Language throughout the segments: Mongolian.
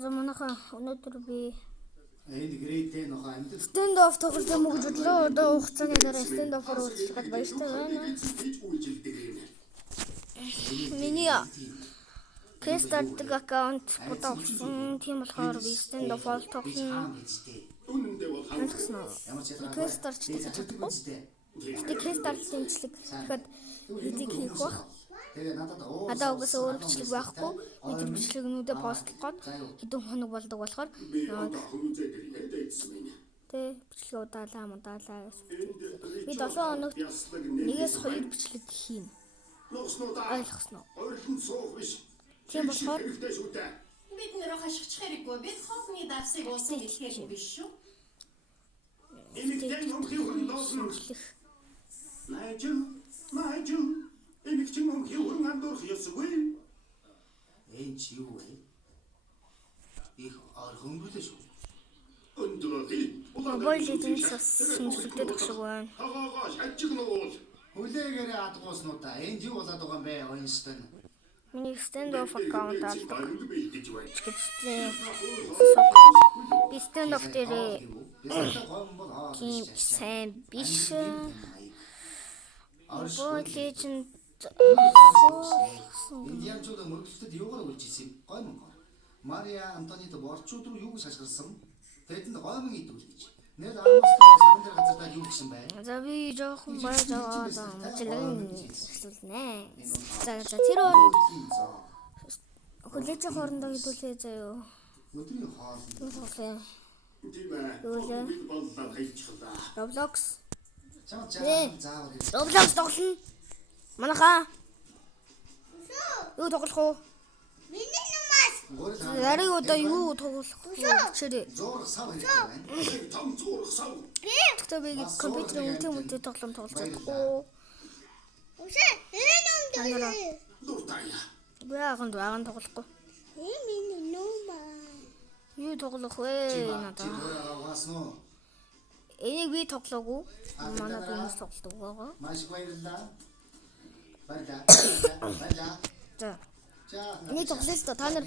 Заманаха өнөөдөр би энэ грейдтэй нохоо амьд stand off тоглох юм уу гэж бодлоо. Одоо хугацааны дараа stand off-оор уулзчихад баяртай байна. Миний Kickstarter аккаунт бодсон. Тийм болохоор би stand off-оор тоглоно. Kickstarter гэж чадахгүй. Гэтэ Kickstarter тэмцлэг тэгэхэд хэдийг хийх бах. Надад угсаа өөр бичлэг байхгүй. Би тэр бичлэгнүүдэд постлох гээд хэдэн хоног болдог болохоор тэ бичлэг удаалаа гэсэн. Би 7 хоногт нэгээс 2 бичлэг хийнэ. Ойлгосноо. Тийм болохоор бид нэр хашгич хэрэггүй. Бид хонхны давсыг уусан хэлэхгүй биш шүү. Найжу эмэгчин мөнхийн өрн андуурх ёсгүй. Энэ чи юу вэ? Их архамбулаа шүү. Mobile Legends шинжилгээтэй төгсөг байна. Хүлээгээрээ адгууснуудаа энд юу болоод байгаа юм бэ? Ойнштейн. Миний stand off аккаунт алдаг. Би stand off дээрээ тийм сайн биш. Mobile Legends Индианчууд мөрөгчлөлтөд юугаар үлж ийсэн гой мөн. Мария Антонид борчууд руу юу гэж хашгирсан? Тэдэнд гоймон идвэл гэж. Нэр Армстронг саран дээр газардаа юу гэсэн бэ? За би жоохон баяж аваад мөчлөгнэ. За тэр хооронд хүлээж хоорондоо хэдүүлээ заяа. Өдрийн хооронд. Roblox. Заавал Roblox тоглоно. Манайхаа. Юу тоглох вэ? Миний нумаас. Яриг одоо юу тоглох вэ? Чирээ. Зурх сав хэрэгтэй байна. Том зурх сав. Тэгтээ би компьютерийн үнэтэй тоглоом тоглож чадахгүй. Үгүй энэ юм Дуртая. Би аганд тоглохгүй. миний нумаа. Юу тоглох вэ надаа? Ваасноо. Энийг би тоглоогүй. Манай хүмүүс тоглодог байгаа. Маш баярлалаа. Баярлалаа. За. Энийг тоглоё л та нар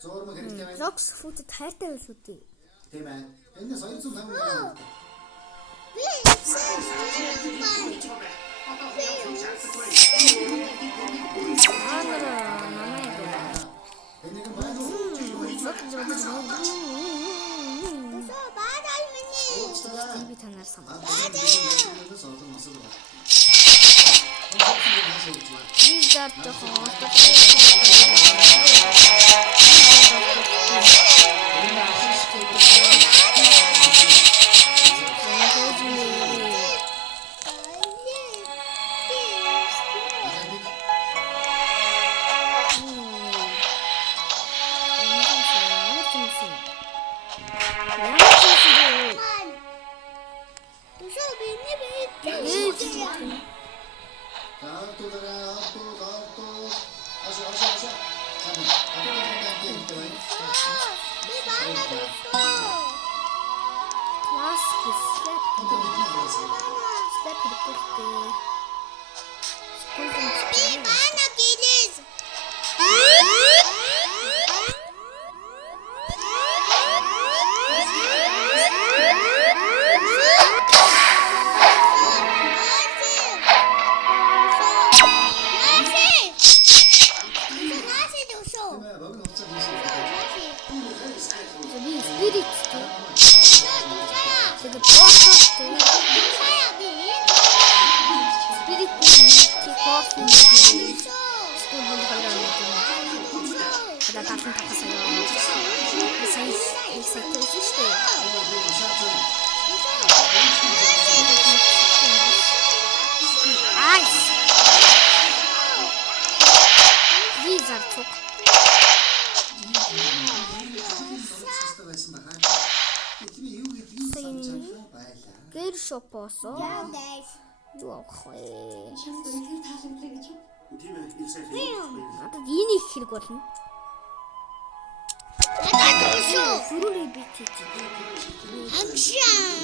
зурмаг хэрэгтэй байна. Roblox фүүтэд хайртай байл үү? Тийм ээ. Энэс 250 байна. Би Энийг байна уу? баадай миний. Би танаар самбаа. Би зар жоохон гэр шопосо. Юу авах вэ? Надад энийг хэрэг болно. Бүрүүний бит хийж. Амшаа.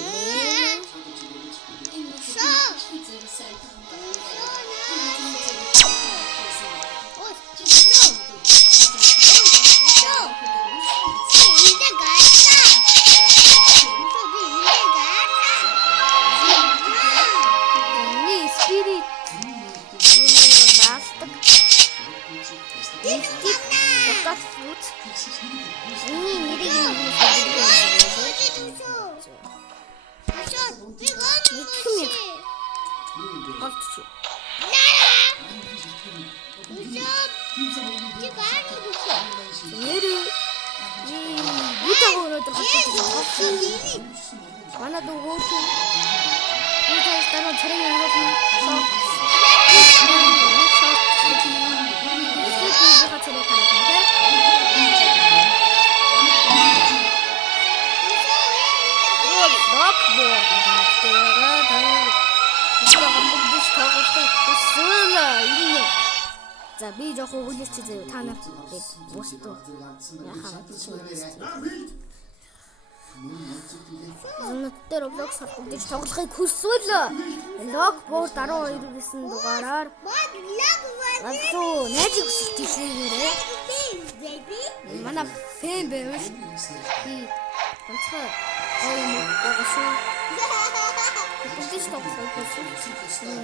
фрут. Миний нэрийг нь голдчих. Нэр бүтэн өнөдөр голдчих. Манай дүү хөөрхөн. Би тэр дараа царай явуулсан. За би жоохон хүлээч заяа та нар бусдуу яхаа өнөөдөр Roblox хатгаж тоглохыг хүсвэл Lockboard 12 гэсэн дугаараар найзыг хүсэлт хийгээрэй. Манай фэн байвал би онцгой гоошоо бүгдээ тоглохыг хүсвэл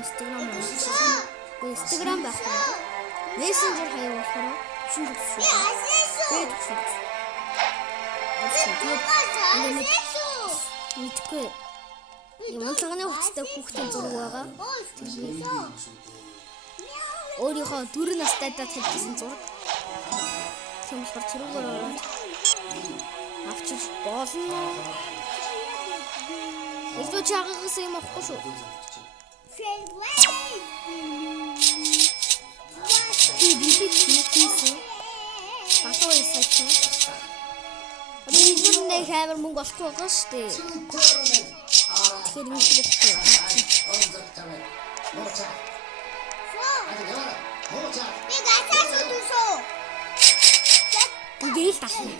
Instagram байхгүй. Messenger хаяа болохоор шин төгсөв. Мэдгүй. Ямар цагааны хүчтэй хүүхдийн зураг байгаа. Өөрийнхөө 4 настайдаа тавьсан зураг. Тийм болохоор тэрүүгээр ороод авчиж болно. Илүү чагаас юм авахгүй шүү. Басуу сайтай. Нэг хэмээр мөнгө олохгүй байгаа шүү дээ. Тэгэхээр ингэ болохгүй. Ингээл тахна.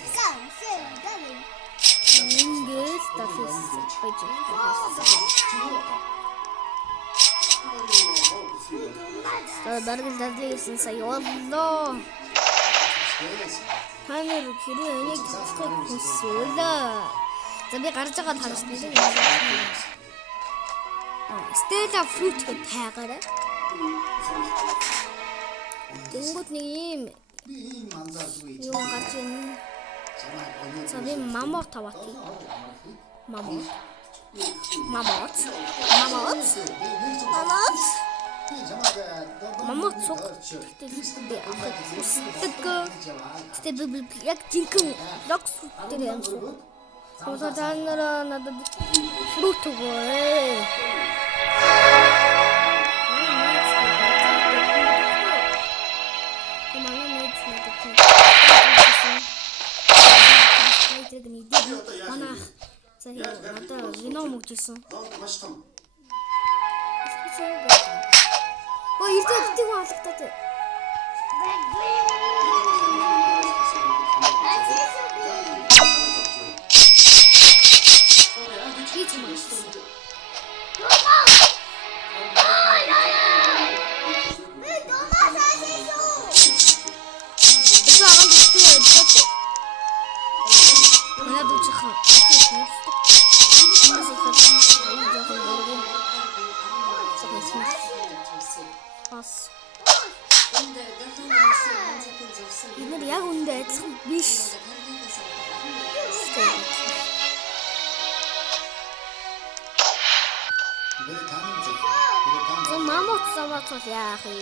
Ингээл тахна. Даргал дадлээсэн сая боллоо. Ханер хэрэг энийг тоглохыг хүсвэл. За би гарч байгаа харж байна. Stella fruit гэж тайгаарай. Тэнгууд нэг юм юу гарч ийн. За би мамор таваати. Мамор. Мама цуг гэдэг авах хүсдэг. Тэгээд би яг жинхэнэ локс дээр юмсан. Хөөе танараа надад фрут өгөө. Манай заяа надад вино мөгжсөн. Ой, ирдэ битгий хаалгатаа. Энэ яг үндэ адилхан биш. Мама цаваач яах вэ?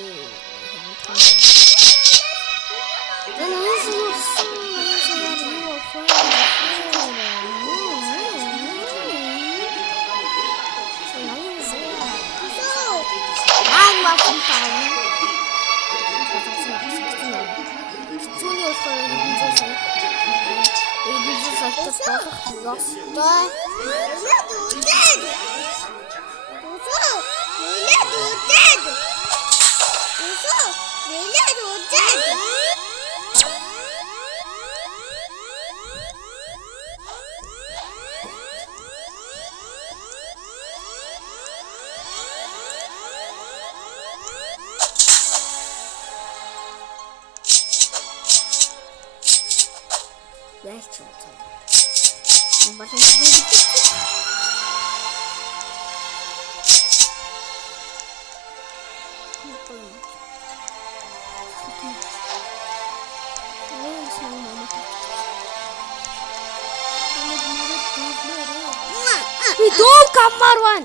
Би дом камар ван.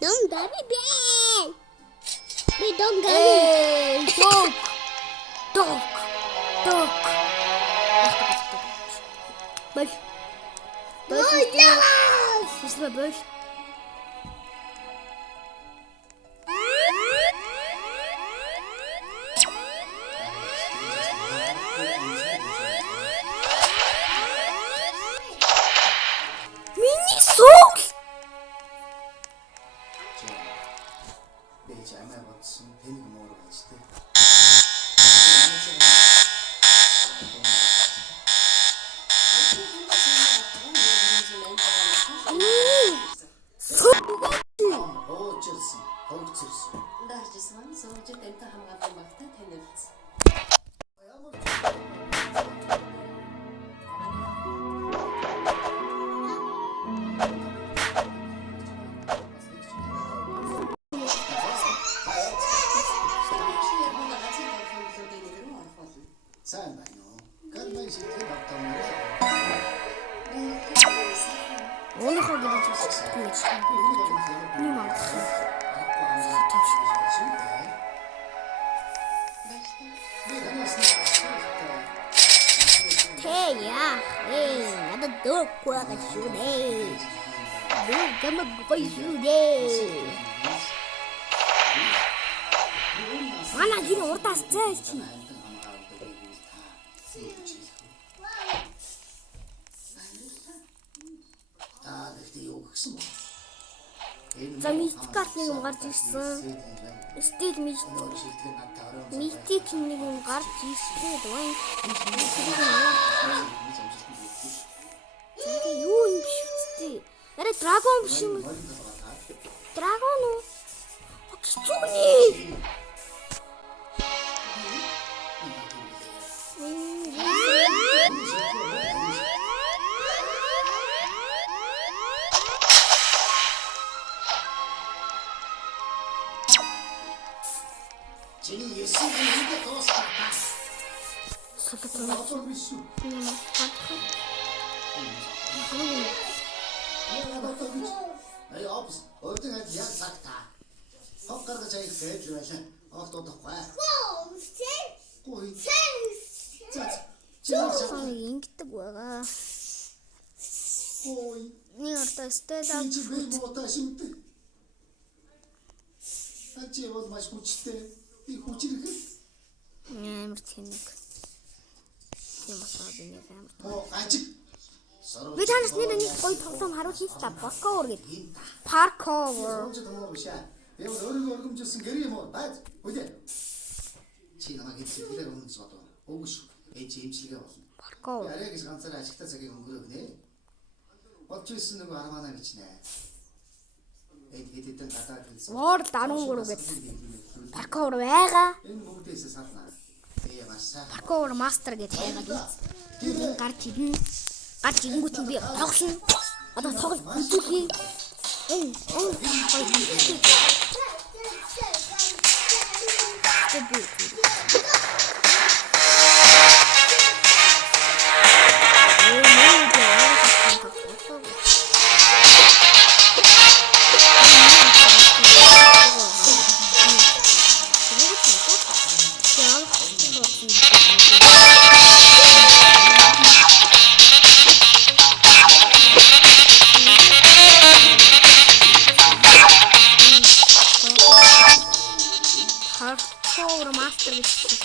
Дом габи бэ. Би дом габи. Эй, дог. Бол. Эсвэл бол. Миний суул. Би чамаа бодсон тэнэг муур байж тээ. Оочсон, хогцсон. Даржсан сууж тэнтэй хамгаалсан багтаа танилцсан. Сайн байна уу? Гандан шиг тэр автомобиль. Өөрийнхөө гэж үзчихгүй юм. Юм аа. Hey яах вэ? Надад дөөхгүй байгаа шүү дээ. Дөө гэмэг гоё шүү дээ. Манай гин урдаас зээл чи. За мистикал нэг юм гарч ирсэн. Стил мистик нэг юм гарч ирсэн. Тэгээ юу юм биш үстэй. Арай драгон биш юм. Драгон уу? Очцооний. 지금 예수님이 더 살았다. Салбар. 어떤 미수? Юм аа. 아니 없어. 어떤 애야 싹다. 헛가르가 자기 배줄 알아. 어또 과. 꼬이. 자. Цаана ингэдэг байгаа. 꼬이. Нэг ортой стелла 이집에 뭐다 심대. 아치 вот маш хүчтэй. Би хүчрэх. амар тэнэг. Тийм болоо би нэг амар. 아직. Би танаас нэг гоё тоглоом харуулъя л та. Parkour гэдэг. Parkour. 먼저 동어보시야. 내가 얼굴 줬으면 게리 뭐 맞. 어디? 지나가게 지들에 오는 줄 봐도. 오구슈. 에 제임스가 왔어. Parkour. 야래에서 간사라 아직도 저기 공부하네. 어쩔 수 있는 거 하나만 미치네. 에디든 가다 그랬어. Word 13 гэдэг. Parkour байгаа. Энэ бүгдээс сарна. Тэгээ маш сайн. Parkour master гэдэг байгаа. Би гарч ирнэ. Гарч ирэнгүүт нь би тоглоно. Одоо тоглож үзүүлье. Энэ Parkour master гэж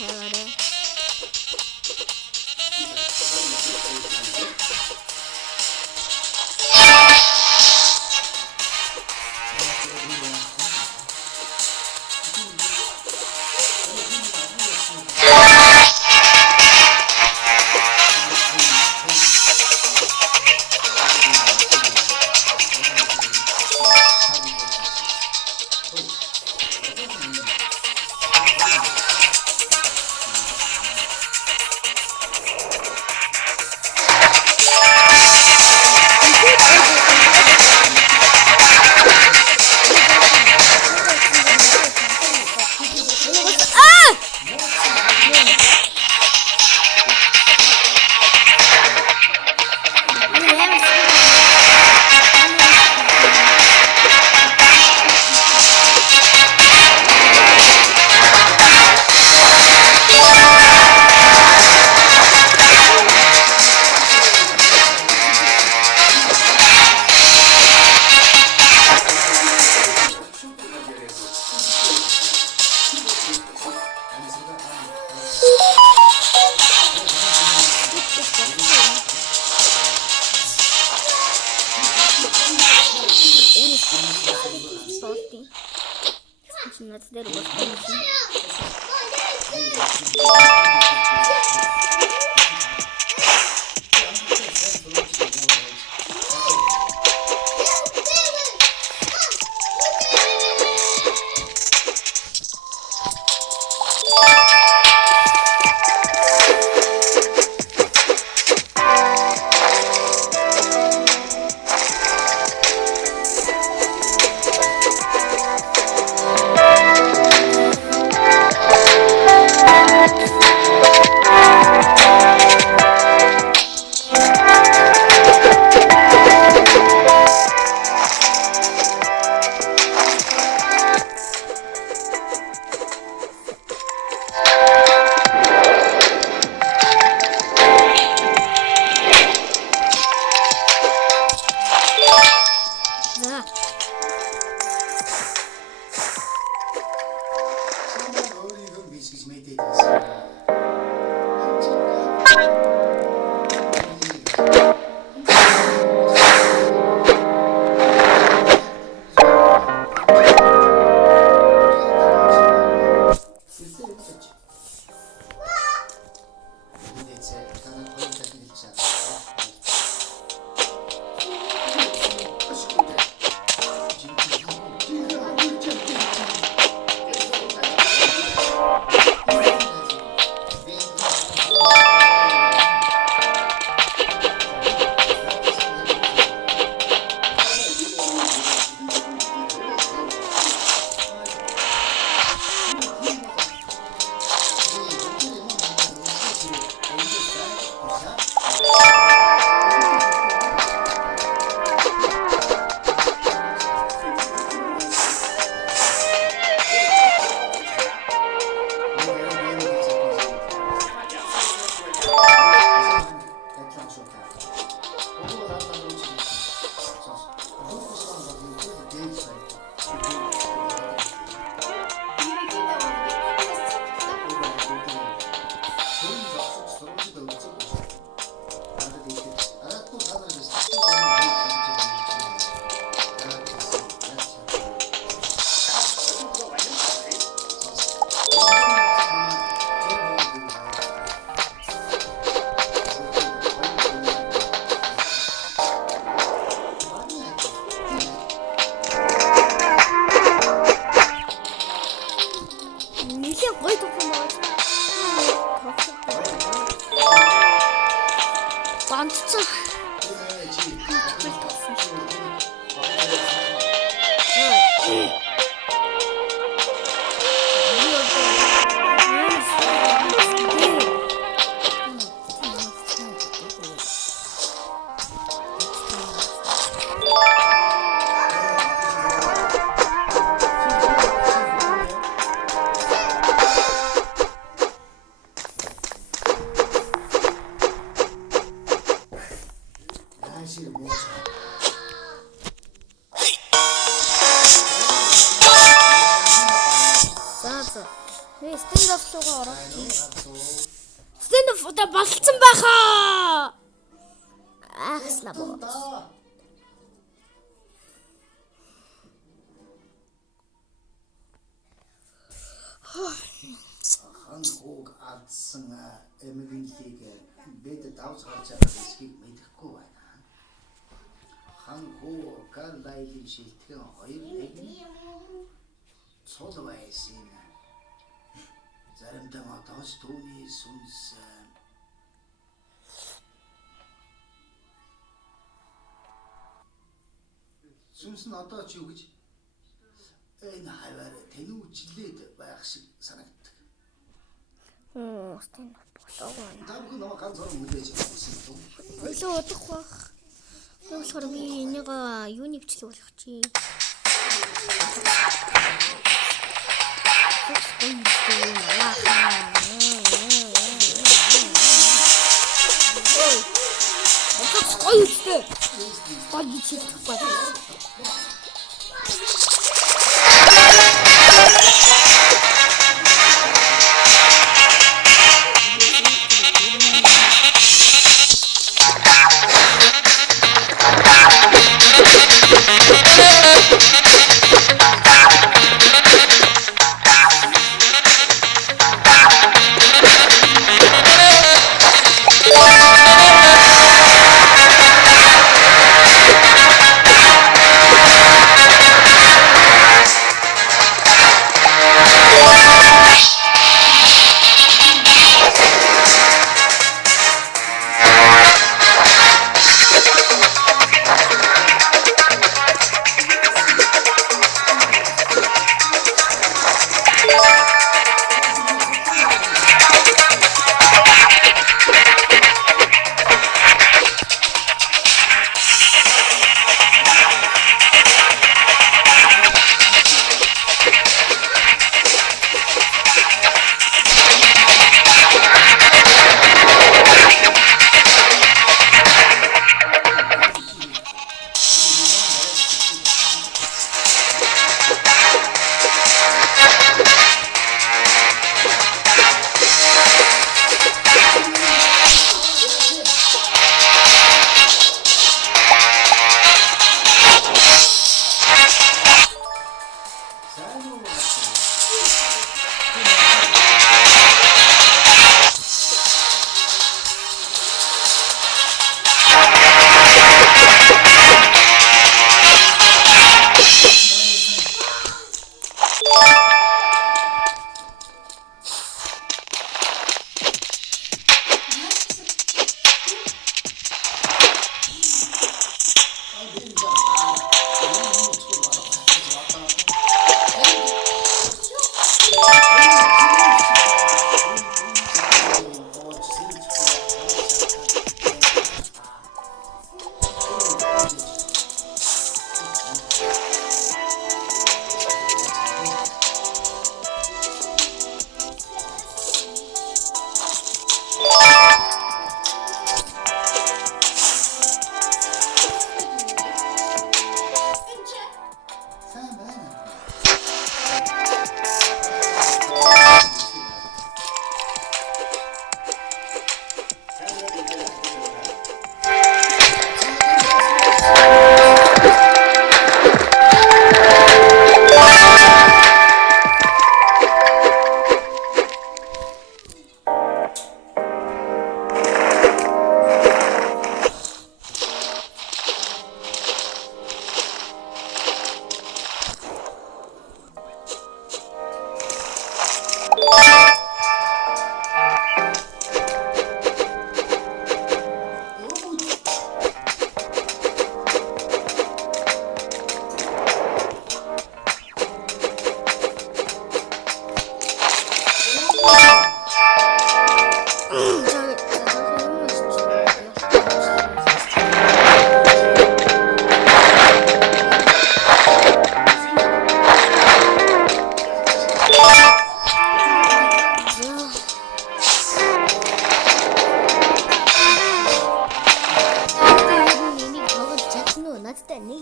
над дээр болохгүй юм. Stand-up удаа болцсон байхаа. Ахсна боо. Хан хог алдсан эмгэнлийг бид давж гарч байгаа эсхийг мэдэхгүй байна. Хан хог галайлын шилтгэн хоёр нэг цол байсан. Заримдаа маташ түүний сүнс нь одоо ч юу гэж энэ хавар тэнүүчлээд байх шиг санагддаг. Stand-up болоо. Таамаг нэг ганцхан мэдээж авсан юм. Өглөө удах бах. Болохоор би энийг юуны бичлүүлэх чи. Ой, что? Пойдите спать.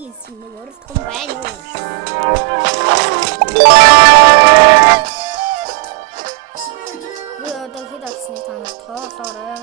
Please нэг уралдах юм байна уу? Би одоо хэд авсныг та нарт тоолоорой.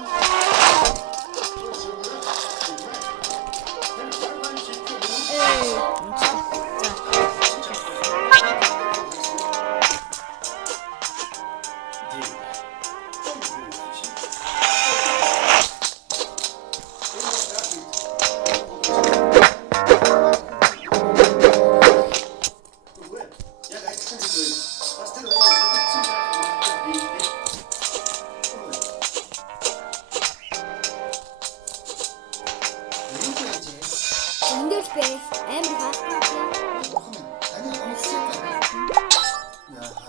Эндээс би амар хаалттай. 아니 엄청 야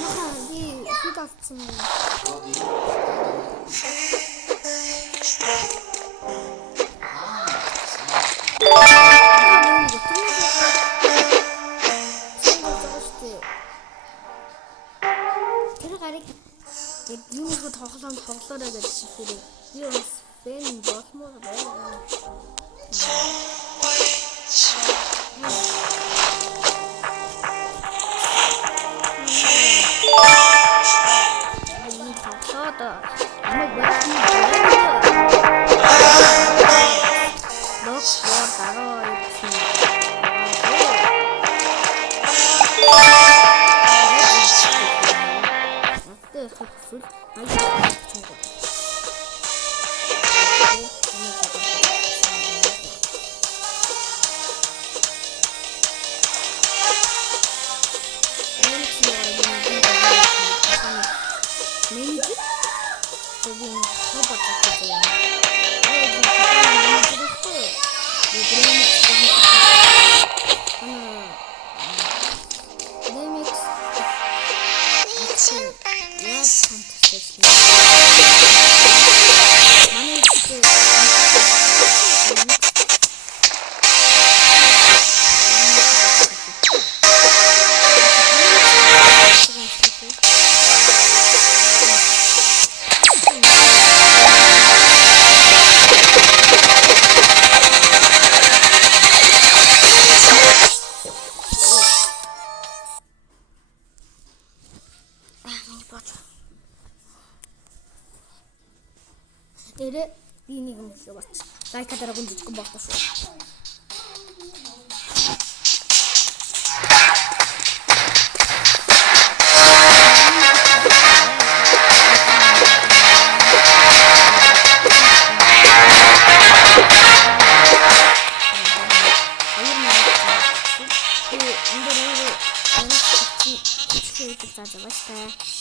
Манайхаа би хэд алдсан бэ? Тэр гарыг юуг тоглоорой гэж шийдээ. Би бас фэн болмоор байна. Энэ тоглоод амиг барьсан логбор дараа ирсэн. Тэгэх хүсвэл аяа чинь. Дээрээ би нэг юм хэлээ бач. Лайк дарааг нь жижиг болтоо шүү. Энд дээр зааж байгаа шүү.